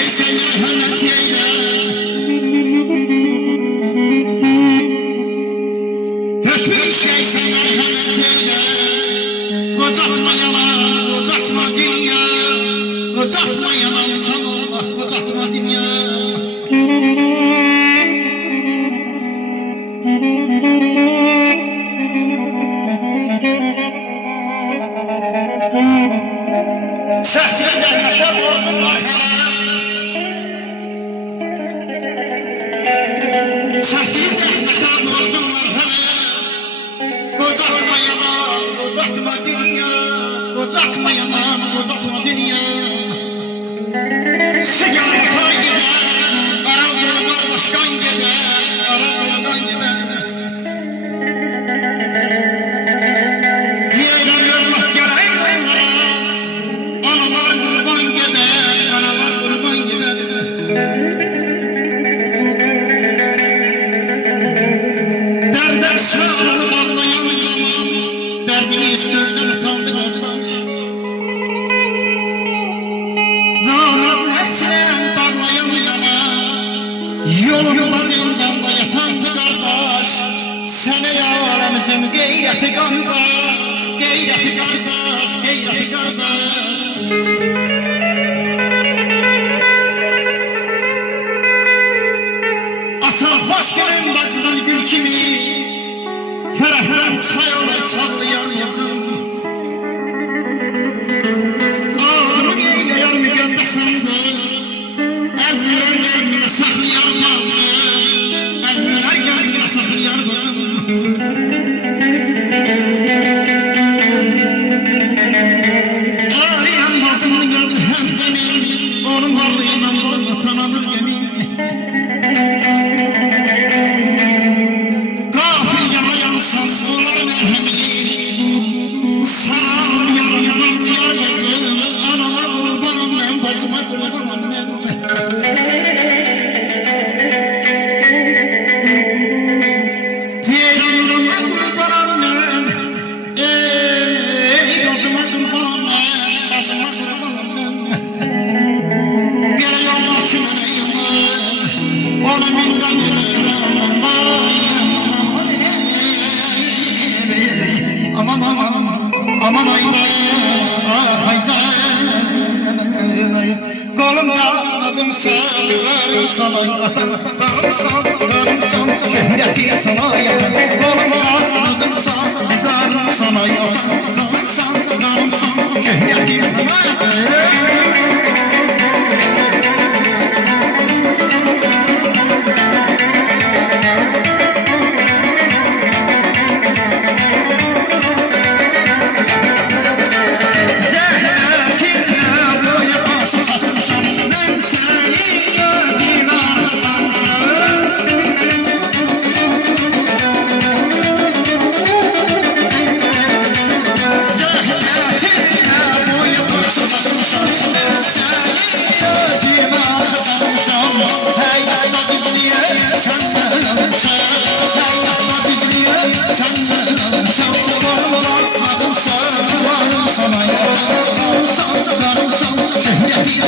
şeysen merhamet eyle. Hükmün şeysen merhamet eyle. Kocatma yalan, kocatma dünya. Kocatma yalan san Allah, kocatma dünya. Səhsiz zəhmətə borcum var hələ. Səhsiz zəhmətə borcum var hələ. Qocatma yalan, qocatma dünya. Qocatma yalan, qocatma dünya. Sigar xar gedər, araz buradan başqan gedər, araz buradan gedər. Deyirəm ölmək gərək onlara. Analar qurban gedər, analar qurban gedər. Dərdə sığınıb ağlayan zaman, dərdini üstündə utandı qardaş. Namaz nəfsinə bağlayan zaman, yolunda zindanda yatandı qardaş. Sənə yaramızın qeyrəti qardaş, qeyrəti qardaş, qeyrəti qardaş. Ata hoş gəlin bacıdan gül kimi, fərəhdən çay olur çağlayan yazım. Ağrımı eyləyər müqəddəsəndir, əzlər gəlmə saxlayar mazım, əzlər gəlmə saxlayar mazım. Ağrıyan bacımın gözü həmdəmin, onun varlığına vurma tananır gəmin. Aman aman aman ayda hayda kolumda adım sarılarım sana sarım sana şöhretim sana kolumda adım sarılarım sana sarım sana şöhretim sana.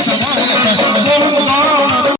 Sana